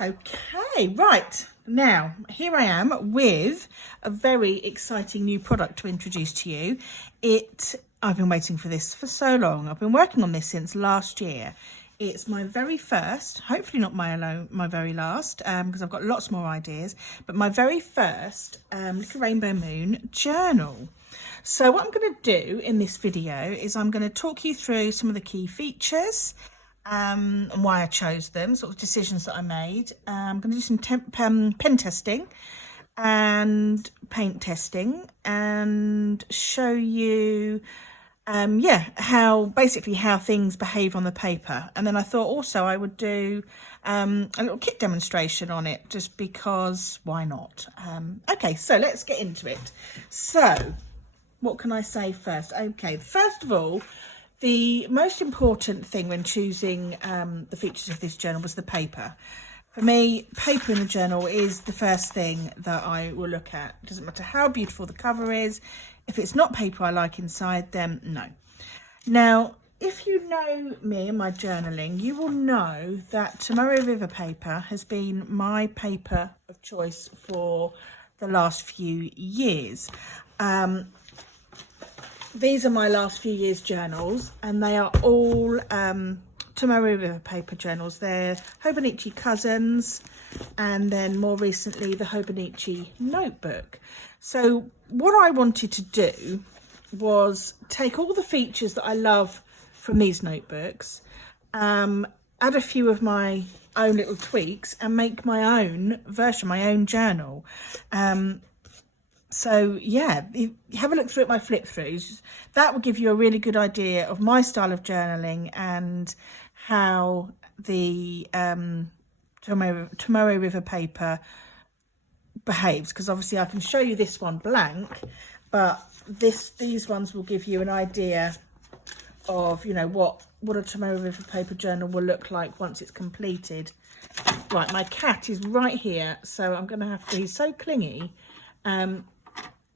Okay, right, now here I am with a very exciting new product to introduce to you. I've been waiting for this for so long. I've been working on this since last year. It's my very first, hopefully not my very last, because I've got lots more ideas, but my very first Little Rainbow Moon journal. So what I'm going to do in this video is I'm going to talk you through some of the key features and why I chose them, sort of decisions that I made. I'm going to do some pen testing and paint testing and show you how things behave on the paper. And then I thought also I would do a little kit demonstration on it, just because why not? Okay, so let's get into it. So what can I say first? Okay, first of all, the most important thing when choosing the features of this journal was the paper. For me, paper in a journal is the first thing that I will look at. It doesn't matter how beautiful the cover is. If it's not paper I like inside, then no. Now, if you know me and my journaling, you will know that TOMOE River paper has been my paper of choice for the last few years. These are my last few years journals, and they are all TOMOE River paper journals. They're Hobonichi Cousins, and then more recently the Hobonichi Notebook. So what I wanted to do was take all the features that I love from these notebooks, add a few of my own little tweaks and make my own version, my own journal. So yeah, have a look through at my flip throughs. That will give you a really good idea of my style of journaling and how the TOMOE River paper behaves, because obviously I can show you this one blank, but these ones will give you an idea of, you know, what a TOMOE River paper journal will look like once it's completed. Right, my cat is right here, so I'm going to have to, he's so clingy.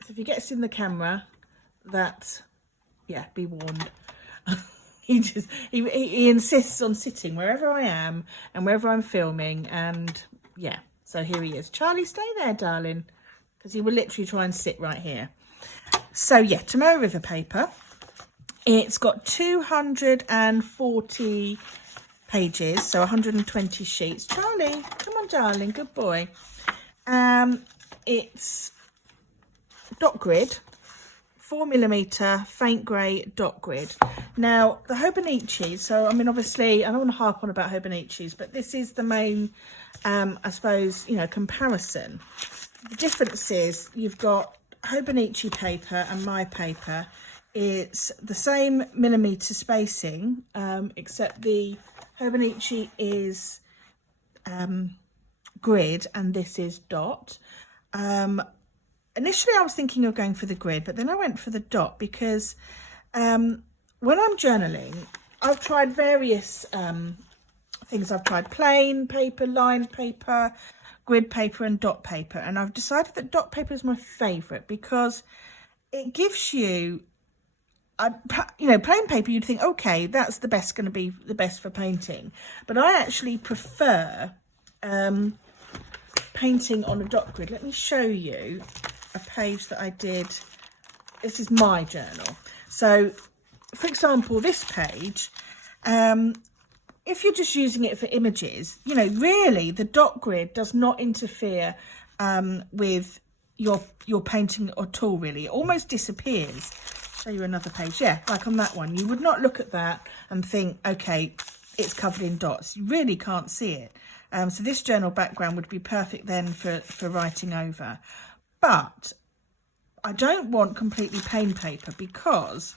So if he gets in the camera, be warned. he insists on sitting wherever I am and wherever I'm filming, and yeah, so here he is. Charlie, stay there, darling, because he will literally try and sit right here. So yeah, TOMOE River paper. It's got 240 pages, so 120 sheets. Charlie, come on, darling, good boy. It's dot grid, 4mm faint grey dot grid. Now the Hobonichi, so I mean obviously I don't want to harp on about Hobonichis, but this is the main I suppose, you know, comparison. The difference is you've got Hobonichi paper and my paper. It's the same millimetre spacing, except the Hobonichi is grid and this is dot. Initially I was thinking of going for the grid, but then I went for the dot because when I'm journaling, I've tried various things. I've tried plain paper, lined paper, grid paper and dot paper, and I've decided that dot paper is my favourite because it gives you, you know, plain paper you'd think, okay, that's the best, going to be the best for painting, but I actually prefer painting on a dot grid. Let me show you a page that I did. This is my journal. So for example, this page, if you're just using it for images, you know, really the dot grid does not interfere with your painting at all, really. It almost disappears. Show you another page. Yeah, like on that one, you would not look at that and think, okay, it's covered in dots. You really can't see it. So this journal background would be perfect then for writing over. But I don't want completely plain paper, because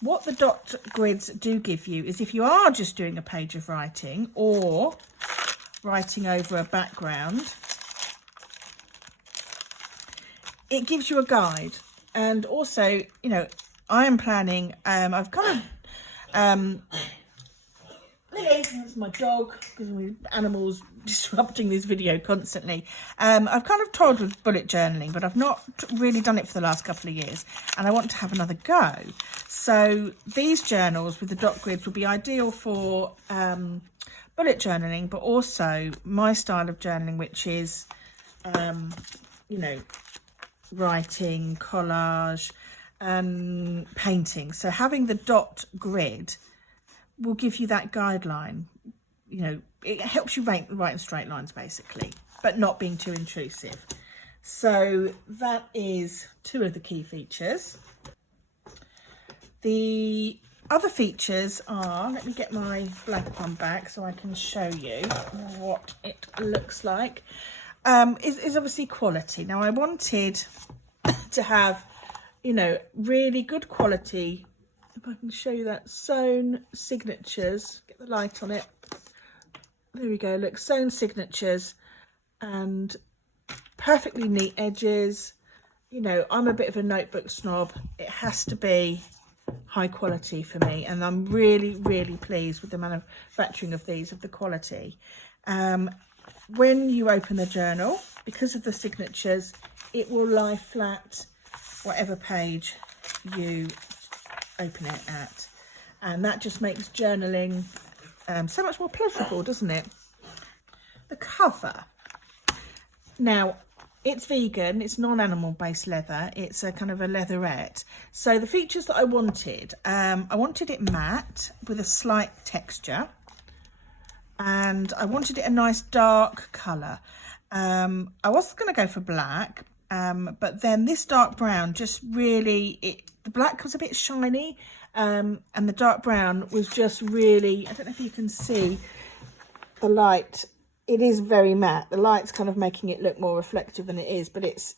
what the dot grids do give you is if you are just doing a page of writing or writing over a background, it gives you a guide. And also, you know, I am planning, I've kind of, that's my dog, because animals disrupting this video constantly. I've kind of toyed with bullet journaling, but I've not really done it for the last couple of years, and I want to have another go. So these journals with the dot grids will be ideal for bullet journaling, but also my style of journaling, which is, you know, writing, collage, painting. So having the dot grid will give you that guideline. You know, it helps you write in straight lines basically, but not being too intrusive. So that is two of the key features. The other features are, let me get my blank one back so I can show you what it looks like, is obviously quality. Now I wanted to have, you know, really good quality, if I can show you that, sewn signatures, get the light on it, there we go, look, sewn signatures and perfectly neat edges. You know, I'm a bit of a notebook snob, it has to be high quality for me, and I'm really pleased with the manufacturing of these, of the quality. When you open the journal, because of the signatures, it will lie flat whatever page you open it at, and that just makes journaling so much more pleasurable, doesn't it? The cover, now it's vegan, it's non-animal based leather, it's a kind of a leatherette. So the features that I wanted it matte with a slight texture, and I wanted it a nice dark colour. I was going to go for black, but then this dark brown just really, the black was a bit shiny, and the dark brown was just really, I don't know if you can see the light, it is very matte. The light's kind of making it look more reflective than it is, but it's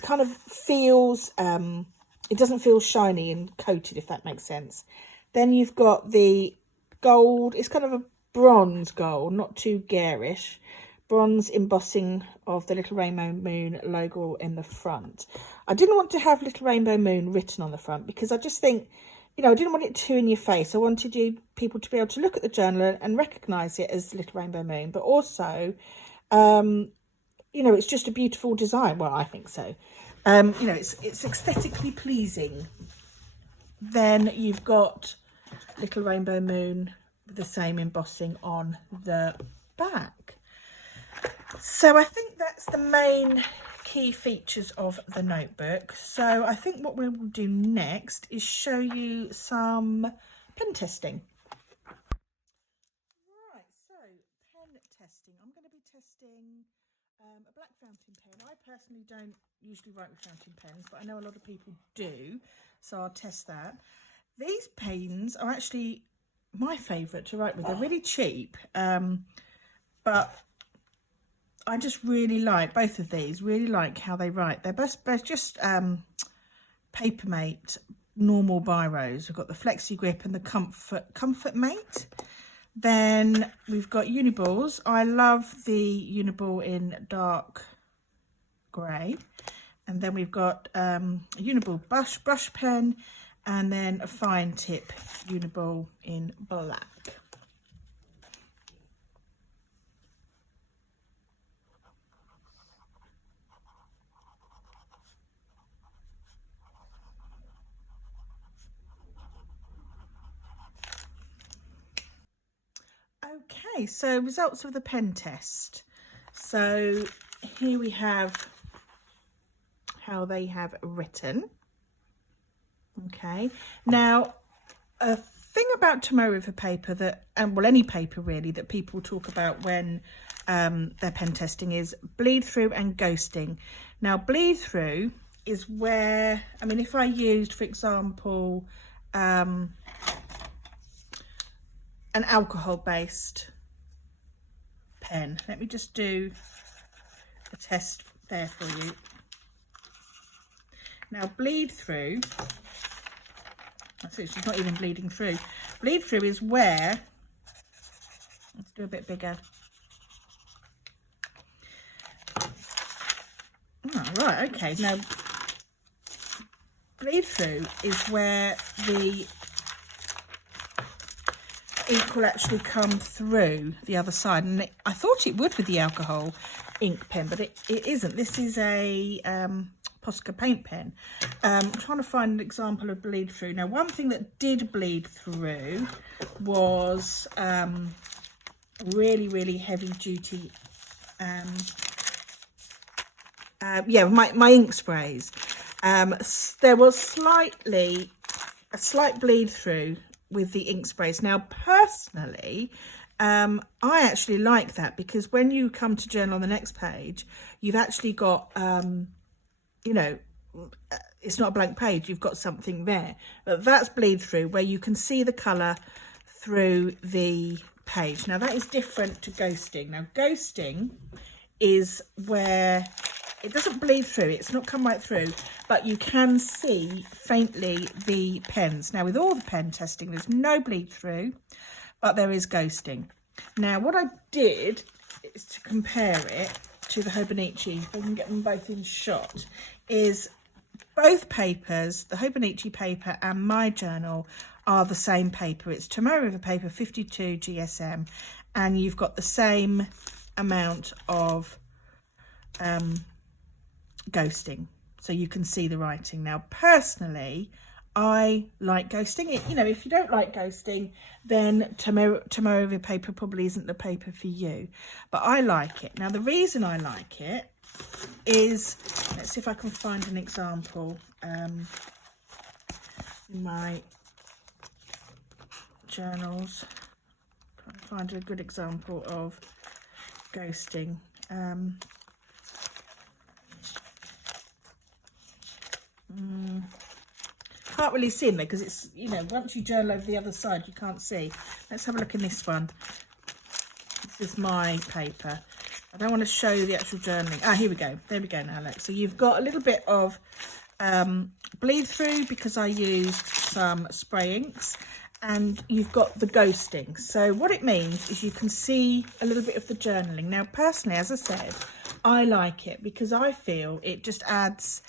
kind of feels, it doesn't feel shiny and coated, if that makes sense. Then you've got the gold, it's kind of a bronze gold, not too garish, bronze embossing of the Little Rainbow Moon logo in the front. I didn't want to have Little Rainbow Moon written on the front because I just think, you know, I didn't want it too in your face. I wanted people to be able to look at the journal and recognise it as Little Rainbow Moon, but also, you know, it's just a beautiful design. Well, I think so. You know, it's aesthetically pleasing. Then you've got Little Rainbow Moon with the same embossing on the back. So I think that's the main key features of the notebook. So I think what we will do next is show you some pen testing. Right, so pen testing. I'm going to be testing a black fountain pen. I personally don't usually write with fountain pens, but I know a lot of people do, so I'll test that. These pens are actually my favourite to write with. They're really cheap, but I just really like both of these, really like how they write. They're just Papermate normal biros. We've got the Flexi Grip and the Comfort Mate. Then we've got uniballs. I love the uniball in dark grey. And then we've got a uniball brush pen, and then a fine tip uniball in black. Okay, so results of the pen test. So here we have how they have written. Okay, now a thing about TOMOE River paper that, well, any paper really, that people talk about when they're pen testing is bleed through and ghosting. Now bleed through is where, I mean, if I used, for example, an alcohol based pen, let me just do a test there for you. Now bleed through, that's it, she's not even bleeding through. Bleed through is where, let's do a bit bigger. Oh, right, okay, now bleed through is where the ink will actually come through the other side, and I thought it would with the alcohol ink pen, but it isn't. This is a Posca paint pen. I'm trying to find an example of bleed through. Now, one thing that did bleed through was really heavy duty, yeah, my ink sprays. There was a slight bleed through with the ink sprays. Now, personally, I actually like that, because when you come to journal on the next page, you've actually got, you know, it's not a blank page, you've got something there. But that's bleed through, where you can see the colour through the page. Now, that is different to ghosting. Now, ghosting is where it doesn't bleed through, it's not come right through, but you can see faintly the pens. Now, with all the pen testing, there's no bleed through, but there is ghosting. Now, what I did is to compare it to the Hobonichi, if I can get them both in shot, is both papers, the Hobonichi paper and my journal, are the same paper. It's TOMOE River Paper 52 GSM, and you've got the same amount of ghosting, so you can see the writing. Now, personally, I like ghosting. It, you know, if you don't like ghosting, then TOMOE River Paper probably isn't the paper for you, but I like it. Now, the reason I like it is, let's see if I can find an example in my journals. Trying to find a good example of ghosting. Can't really see in there because it's, you know, once you journal over the other side, you can't see. Let's have a look in this one. This is my paper. I don't want to show the actual journaling. Ah, here we go. There we go now, look. So you've got a little bit of bleed through because I used some spray inks, and you've got the ghosting. So what it means is you can see a little bit of the journaling. Now, personally, as I said, I like it because I feel it just adds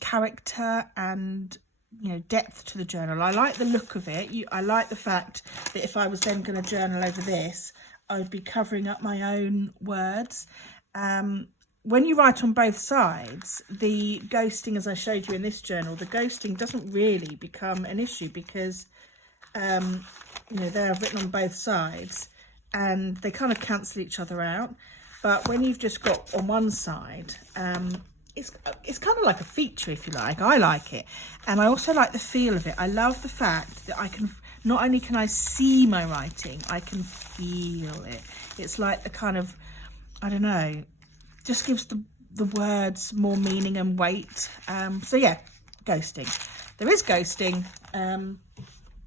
character and, you know, depth to the journal. I like the look of it. I like the fact that if I was then going to journal over this, I would be covering up my own words. When you write on both sides, the ghosting, as I showed you in this journal, the ghosting doesn't really become an issue because, you know, they're written on both sides and they kind of cancel each other out. But when you've just got on one side, it's kind of like a feature, if you like. I like it, and I also like the feel of it. I love the fact that I can, not only can I see my writing, I can feel it. It's like a kind of, I don't know, just gives the words more meaning and weight. So yeah, ghosting. There is ghosting,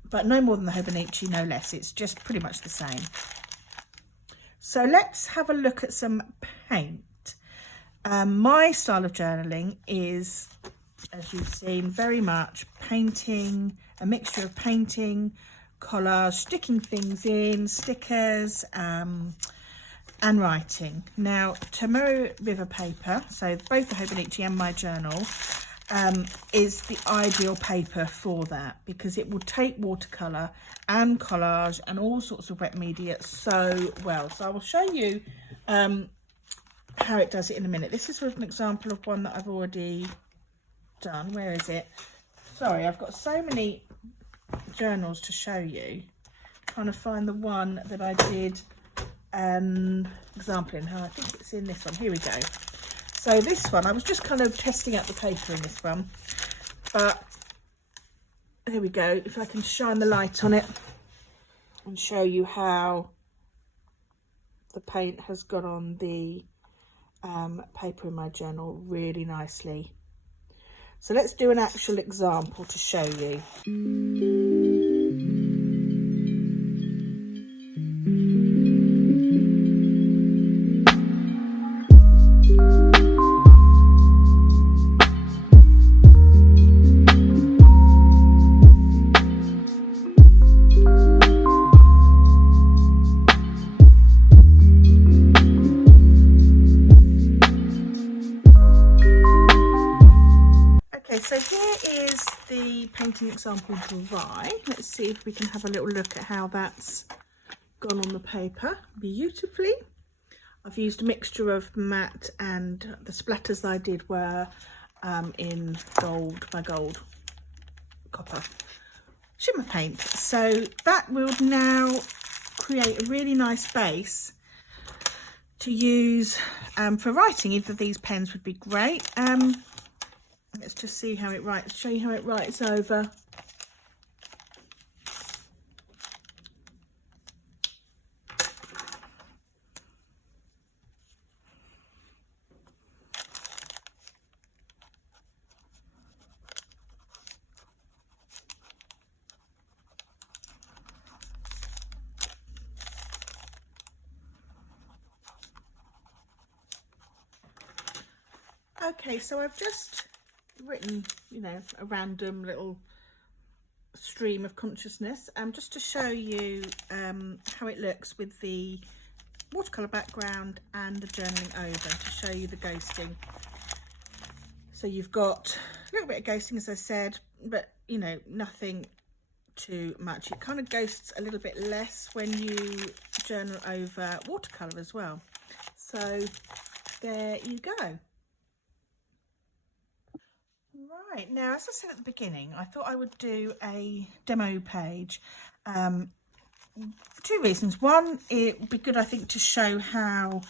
but no more than the Hobonichi, no less. It's just pretty much the same. So let's have a look at some paint. My style of journaling is, as you've seen, very much painting, a mixture of painting, collage, sticking things in, stickers, and writing. Now, TOMOE River Paper, so both the Hobonichi and my journal, is the ideal paper for that, because it will take watercolour and collage and all sorts of wet media so well. So I will show you how it does it in a minute. This is an example of one that I've already done. Where is it? Sorry, I've got so many journals to show you. Trying to find the one that I did example in. I think it's in this one. Here we go. So this one, I was just kind of testing out the paper in this one, but there we go. If I can shine the light on it and show you how the paint has got on the paper in my journal really nicely. So let's do an actual example to show you. So here is the painting example dry. Let's see if we can have a little look at how that's gone on the paper beautifully. I've used a mixture of matte, and the splatters I did were in gold, my gold copper shimmer paint. So that will now create a really nice base to use for writing. Either of these pens would be great. Let's just see how it writes, show you how it writes over. Okay, so I've just written, you know, a random little stream of consciousness, just to show you how it looks with the watercolour background and the journaling over, to show you the ghosting. So you've got a little bit of ghosting, as I said, but you know, nothing too much. It kind of ghosts a little bit less when you journal over watercolour as well. So there you go. Right, now, as I said at the beginning, I thought I would do a demo page for two reasons. One, it would be good, I think, to show how,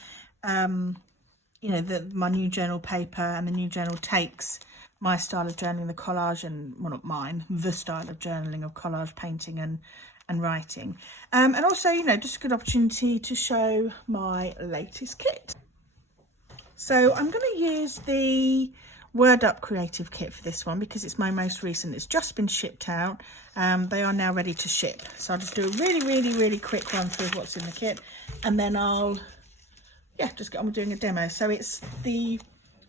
you know, my new journal paper and the new journal takes my style of journaling, the collage, and, well, not mine, the style of journaling of collage, painting and writing. And also, you know, just a good opportunity to show my latest kit. So I'm going to use the Word Up Creative Kit for this one because it's my most recent. It's just been shipped out. They are now ready to ship. So I'll just do a really quick run through of what's in the kit, and then I'll, yeah, just get on with doing a demo. So it's the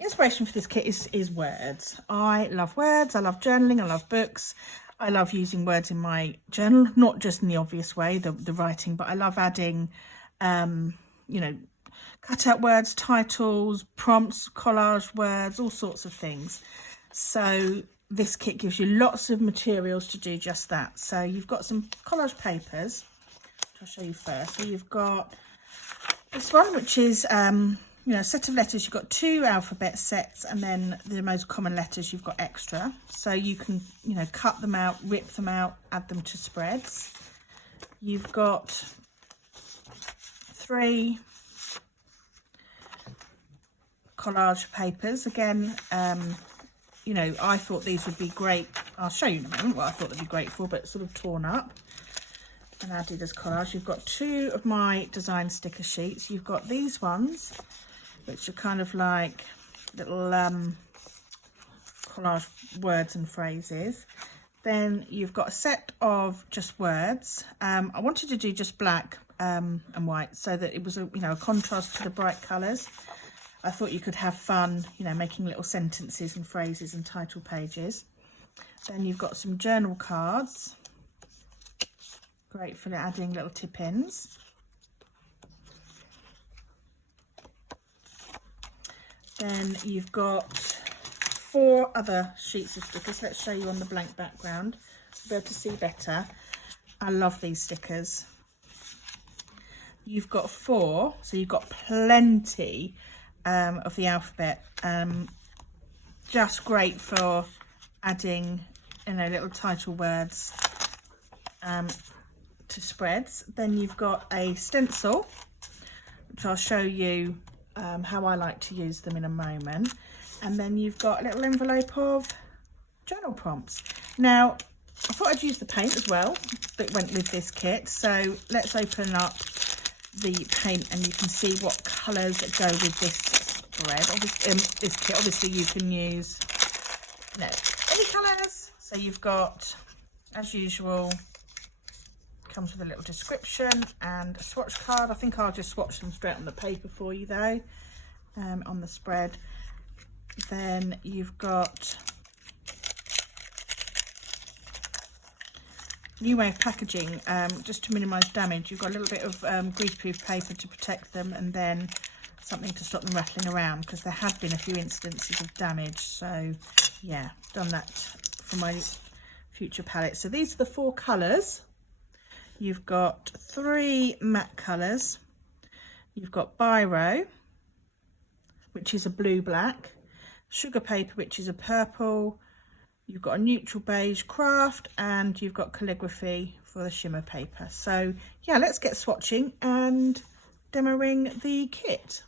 inspiration for this kit is words. I love words. I love journaling. I love books. I love using words in my journal, not just in the obvious way, the writing, but I love adding, you know, cut out words, titles, prompts, collage words, all sorts of things. So this kit gives you lots of materials to do just that. So you've got some collage papers, which I'll show you first. So you've got this one, which is, you know, a set of letters. You've got 2 alphabet sets, and then the most common letters you've got extra. So you can, you know, cut them out, rip them out, add them to spreads. You've got 3 collage papers. Again, you know, I thought these would be great. I'll show you in a moment what I thought they'd be great for, but sort of torn up and added as collage. You've got 2 of my design sticker sheets. You've got these ones, which are kind of like little collage words and phrases. Then you've got a set of just words. I wanted to do just black and white so that it was a, you know, a contrast to the bright colours. I thought you could have fun, you know, making little sentences and phrases and title pages. Then you've got some journal cards. Great for adding little tip-ins. Then you've got 4 other sheets of stickers. Let's show you on the blank background to be able to see better. I love these stickers. You've got 4, so you've got plenty of the alphabet. Just great for adding, you know, little title words to spreads. Then you've got a stencil, which I'll show you how I like to use them in a moment. And then you've got a little envelope of journal prompts. Now, I thought I'd use the paint as well that went with this kit. So let's open up the paint and you can see what colours go with this spread. Obviously, this kit, obviously you can use, you know, any colours. So you've got, as usual, comes with a little description and a swatch card. I think I'll just swatch them straight on the paper for you though, on the spread. Then you've got new way of packaging, just to minimise damage. You've got a little bit of greaseproof paper to protect them, and then something to stop them rattling around, because there have been a few incidences of damage. So yeah, done that for my future palette. So these are the 4 colours. You've got 3 matte colours. You've got biro, which is a blue black, sugar paper, which is a purple, you've got a neutral beige craft, and you've got calligraphy for the shimmer paper. So yeah, let's get swatching and demoing the kit.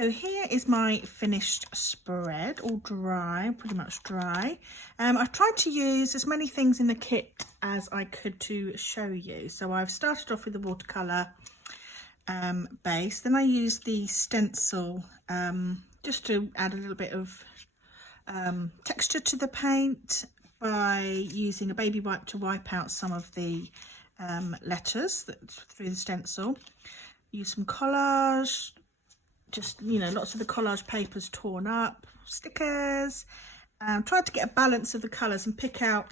So here is my finished spread, all dry, pretty much dry. I've tried to use as many things in the kit as I could to show you. So I've started off with the watercolour base, then I used the stencil just to add a little bit of texture to the paint by using a baby wipe to wipe out some of the letters through the stencil. Use some collage, just, you know, lots of the collage papers torn up, stickers. Tried to get a balance of the colours and pick out,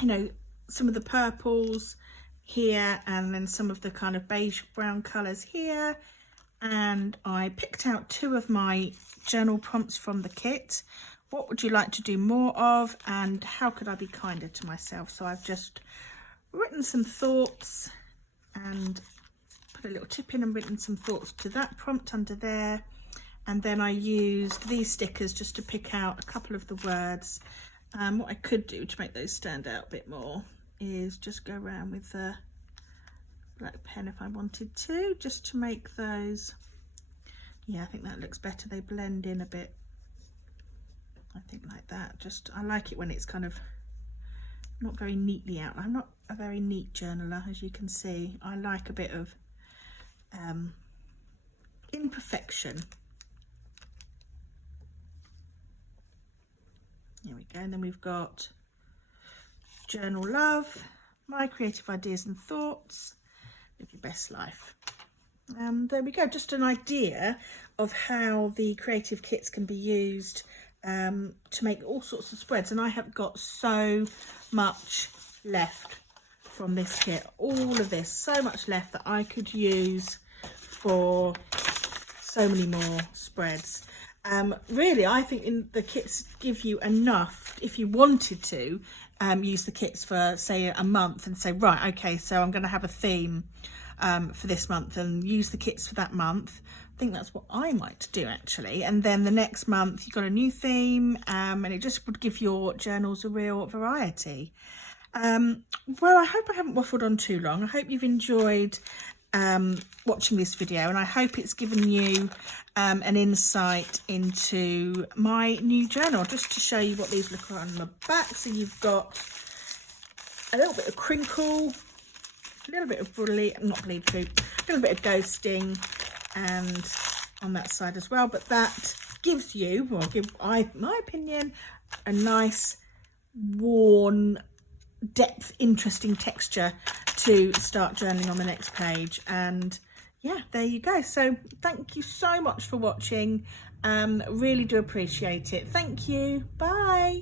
you know, some of the purples here and then some of the kind of beige brown colours here, and I picked out 2 of my journal prompts from the kit. What would you like to do more of, and how could I be kinder to myself? So I've just written some thoughts and put a little tip in and written some thoughts to that prompt under there. And then I used these stickers just to pick out a couple of the words. What I could do to make those stand out a bit more is just go around with the black pen if I wanted to, just to make those, yeah, I think that looks better. They blend in a bit, I think, like that. Just, I like it when it's kind of not very neatly out. I'm not a very neat journaler, as you can see. I like a bit of imperfection. There we go. And then we've got journal love, my creative ideas and thoughts, live your best life. There we go, just an idea of how the creative kits can be used to make all sorts of spreads. And I have got so much left from this kit, all of this, so much left that I could use for so many more spreads. Really, I think the kits give you enough if you wanted to use the kits for, say, a month and say, right, okay, so I'm going to have a theme for this month and use the kits for that month. I think that's what I might do, actually. And then the next month you've got a new theme, and it just would give your journals a real variety. Well, I hope I haven't waffled on too long. I hope you've enjoyed watching this video, and I hope it's given you an insight into my new journal, just to show you what these look like on the back. So you've got a little bit of crinkle, a little bit of bleed through, a little bit of ghosting, and on that side as well. But that gives you, well, my opinion, a nice worn depth, interesting texture to start journaling on the next page. And yeah, there you go. So thank you so much for watching. Really do appreciate it. Thank you. Bye.